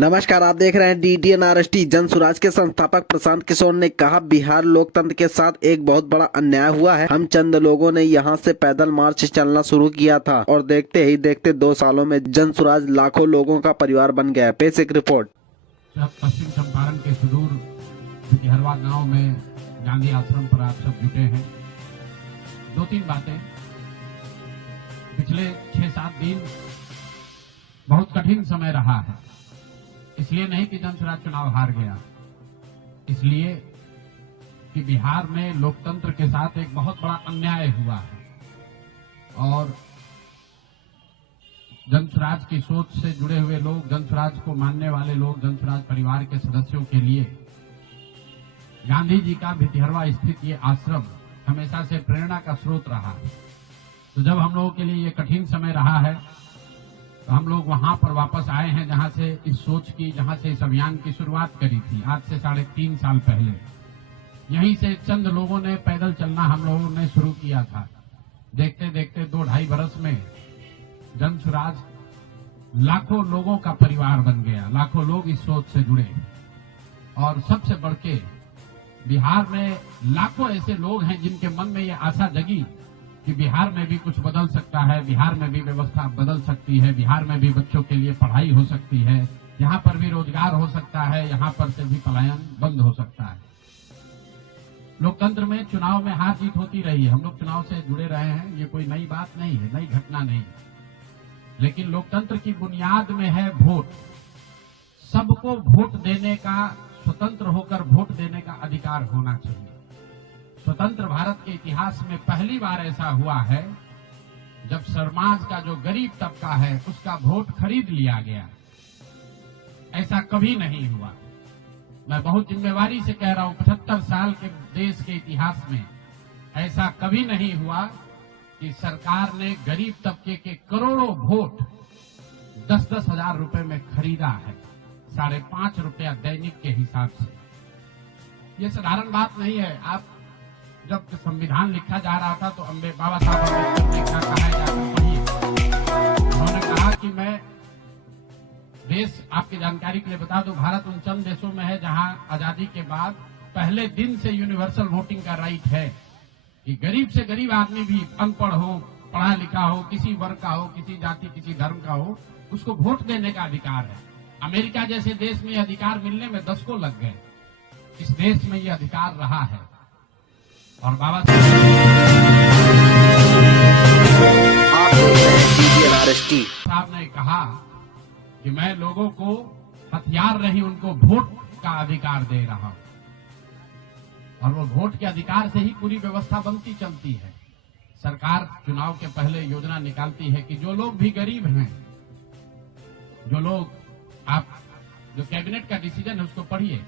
नमस्कार, आप देख रहे हैं DDNRST। जन स्वराज के संस्थापक प्रशांत किशोर ने कहा, बिहार लोकतंत्र के साथ एक बहुत बड़ा अन्याय हुआ है। हम चंद लोगों ने यहां से पैदल मार्च चलना शुरू किया था और देखते ही देखते 2 सालों में जन स्वराज लाखों लोगों का परिवार बन गया। पेश एक रिपोर्ट। पश्चिम चंपारण के सुदूर भितिहरवा गांव में गांधी आश्रम पर आप सब जुटे हैं। 2-3 बातें। पिछले 6-7 दिन बहुत कठिन समय रहा है। इसलिए नहीं कि जन स्वराज चुनाव हार गया, इसलिए कि बिहार में लोकतंत्र के साथ एक बहुत बड़ा अन्याय हुआ है और जन स्वराज की सोच से जुड़े हुए लोग, जन स्वराज को मानने वाले लोग, जन स्वराज परिवार के सदस्यों के लिए गांधी जी का भितिहरवा स्थित ये आश्रम हमेशा से प्रेरणा का स्रोत रहा। तो जब हम लोगों के लिए ये कठिन समय रहा है तो हम लोग वहां पर वापस आए हैं जहां से इस सोच की, जहां से इस अभियान की शुरुआत करी थी आज से 3.5 साल पहले। यहीं से चंद लोगों ने पैदल चलना हम लोगों ने शुरू किया था। देखते देखते 2-2.5 बरस में जन स्वराज लाखों लोगों का परिवार बन गया। लाखों लोग इस सोच से जुड़े और सबसे बढ़ के बिहार में लाखों ऐसे लोग हैं जिनके मन में ये आशा जगी कि बिहार में भी कुछ बदल सकता है, बिहार में भी व्यवस्था बदल सकती है, बिहार में भी बच्चों के लिए पढ़ाई हो सकती है, यहाँ पर भी रोजगार हो सकता है, यहाँ पर से भी पलायन बंद हो सकता है। लोकतंत्र में चुनाव में हार जीत होती रही है। हम लोग चुनाव से जुड़े रहे हैं, ये कोई नई बात नहीं है, नई घटना नहीं है। लेकिन लोकतंत्र की बुनियाद में है वोट। सबको वोट देने का, स्वतंत्र होकर वोट देने का अधिकार होना चाहिए। स्वतंत्र भारत के इतिहास में पहली बार ऐसा हुआ है जब समाज का जो गरीब तबका है उसका वोट खरीद लिया गया। ऐसा कभी नहीं हुआ। मैं बहुत जिम्मेवारी से कह रहा हूं, 75 साल के देश के इतिहास में ऐसा कभी नहीं हुआ कि सरकार ने गरीब तबके के करोड़ों वोट 10-10 हजार रुपए में खरीदा है, 5.5 रुपया दैनिक के हिसाब से। ये साधारण बात नहीं है। आप जब संविधान लिखा जा रहा था तो बाबा साहब अम्बेडकर ने कहा है, जाकर पढ़िए। उन्होंने कहा कि मैं देश, आपकी जानकारी के लिए बता दूं, भारत उन चंद देशों में है जहां आजादी के बाद पहले दिन से यूनिवर्सल वोटिंग का राइट है कि गरीब से गरीब आदमी भी, अनपढ़ हो, पढ़ा लिखा हो, किसी वर्ग का हो, किसी जाति, किसी धर्म का हो, उसको वोट देने का अधिकार है। अमेरिका जैसे देश में यह अधिकार मिलने में 10 को लग गए। इस देश में यह अधिकार रहा है और बाबा साहब ने कहा कि मैं लोगों को हथियार नहीं, उनको वोट का अधिकार दे रहा हूं और वो वोट के अधिकार से ही पूरी व्यवस्था बनती चलती है। सरकार चुनाव के पहले योजना निकालती है कि जो लोग भी गरीब हैं, जो लोग, आप जो कैबिनेट का डिसीजन है उसको पढ़िए,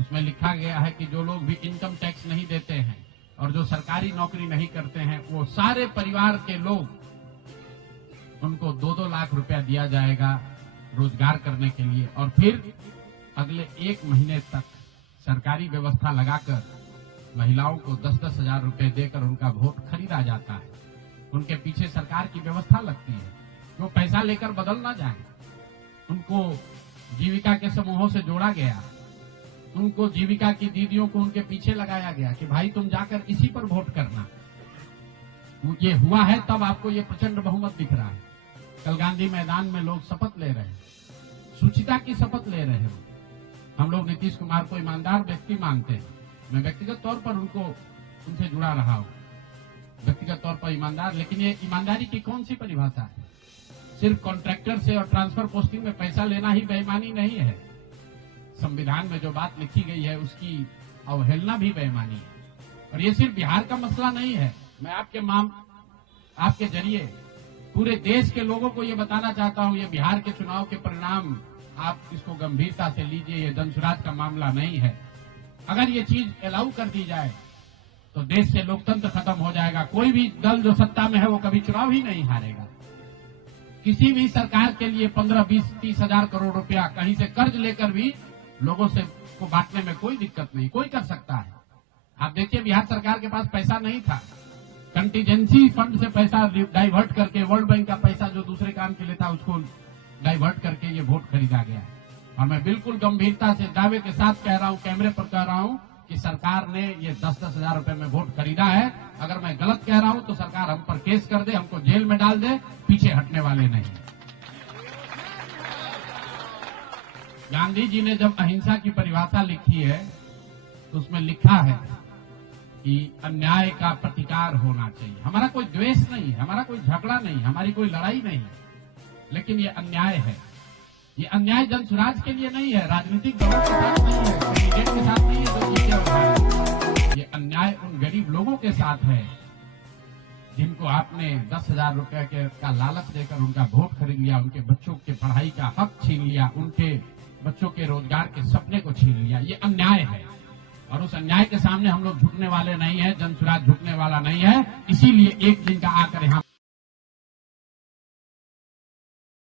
उसमें लिखा गया है कि जो लोग भी इनकम टैक्स नहीं देते हैं और जो सरकारी नौकरी नहीं करते हैं, वो सारे परिवार के लोग, उनको 2-2 लाख रुपया दिया जाएगा रोजगार करने के लिए और फिर अगले 1 महीने तक सरकारी व्यवस्था लगाकर महिलाओं को 10-10 हजार रुपए देकर उनका वोट खरीदा जाता है। उनके पीछे सरकार की व्यवस्था लगती है, वो पैसा लेकर बदल ना जाए। उनको जीविका के समूहों से जोड़ा गया, उनको जीविका की दीदियों को उनके पीछे लगाया गया कि भाई तुम जाकर इसी पर वोट करना। ये हुआ है तब आपको ये प्रचंड बहुमत दिख रहा है। कल गांधी मैदान में लोग शपथ ले रहे हैं, शुचिता की शपथ ले रहे हैं। हम लोग नीतीश कुमार को ईमानदार व्यक्ति मानते हैं। मैं व्यक्तिगत तौर पर उनसे जुड़ा रहा हूं, व्यक्तिगत तौर पर ईमानदार। लेकिन ये ईमानदारी की कौन सी परिभाषा है? सिर्फ कॉन्ट्रैक्टर से और ट्रांसफर पोस्टिंग में पैसा लेना ही बेईमानी नहीं है। संविधान में जो बात लिखी गई है उसकी अवहेलना भी बेईमानी है। और ये सिर्फ बिहार का मसला नहीं है। मैं आपके जरिए पूरे देश के लोगों को ये बताना चाहता हूं, ये बिहार के चुनाव के परिणाम, आप इसको गंभीरता से लीजिए। ये जन स्वराज का मामला नहीं है। अगर ये चीज अलाउ कर दी जाए तो देश से लोकतंत्र खत्म हो जाएगा। कोई भी दल जो सत्ता में है वो कभी चुनाव ही नहीं हारेगा। किसी भी सरकार के लिए 15, 20, 30 हजार करोड़ रुपया कहीं से कर्ज लेकर भी लोगों से को बांटने में कोई दिक्कत नहीं, कोई कर सकता है। आप देखिए, बिहार सरकार के पास पैसा नहीं था, कंटीजेंसी फंड से पैसा डाइवर्ट करके, वर्ल्ड बैंक का पैसा जो दूसरे काम के लिए था उसको डाइवर्ट करके ये वोट खरीदा गया। और मैं बिल्कुल गंभीरता से दावे के साथ कह रहा हूं, कैमरे पर कह रहा हूं कि सरकार ने ये 10-10 हजार रुपए में वोट खरीदा है। अगर मैं गलत कह रहा हूं तो सरकार हम पर केस कर दे, हमको जेल में डाल दे, पीछे हटने वाले नहीं। गांधी जी ने जब अहिंसा की परिभाषा लिखी है तो उसमें लिखा है कि अन्याय का प्रतिकार होना चाहिए। हमारा कोई द्वेष नहीं है, हमारा कोई झगड़ा नहीं, हमारी कोई लड़ाई नहीं, लेकिन ये अन्याय है। ये अन्याय जनसुराज के लिए नहीं है, राजनीतिक दलों के साथ नहीं है, कैंडिडेट के साथ नहीं है जो जीते और ये अन्याय उन गरीब लोगों के साथ है जिनको आपने 10,000 रुपए का लालच देकर उनका वोट खरीद लिया, उनके बच्चों के पढ़ाई का हक छीन लिया, उनके बच्चों के रोजगार के सपने को छीन लिया। ये अन्याय है और उस अन्याय के सामने हम लोग झुकने वाले नहीं है, जनसुराज झुकने वाला नहीं है। इसीलिए एक दिन का आकर यहाँ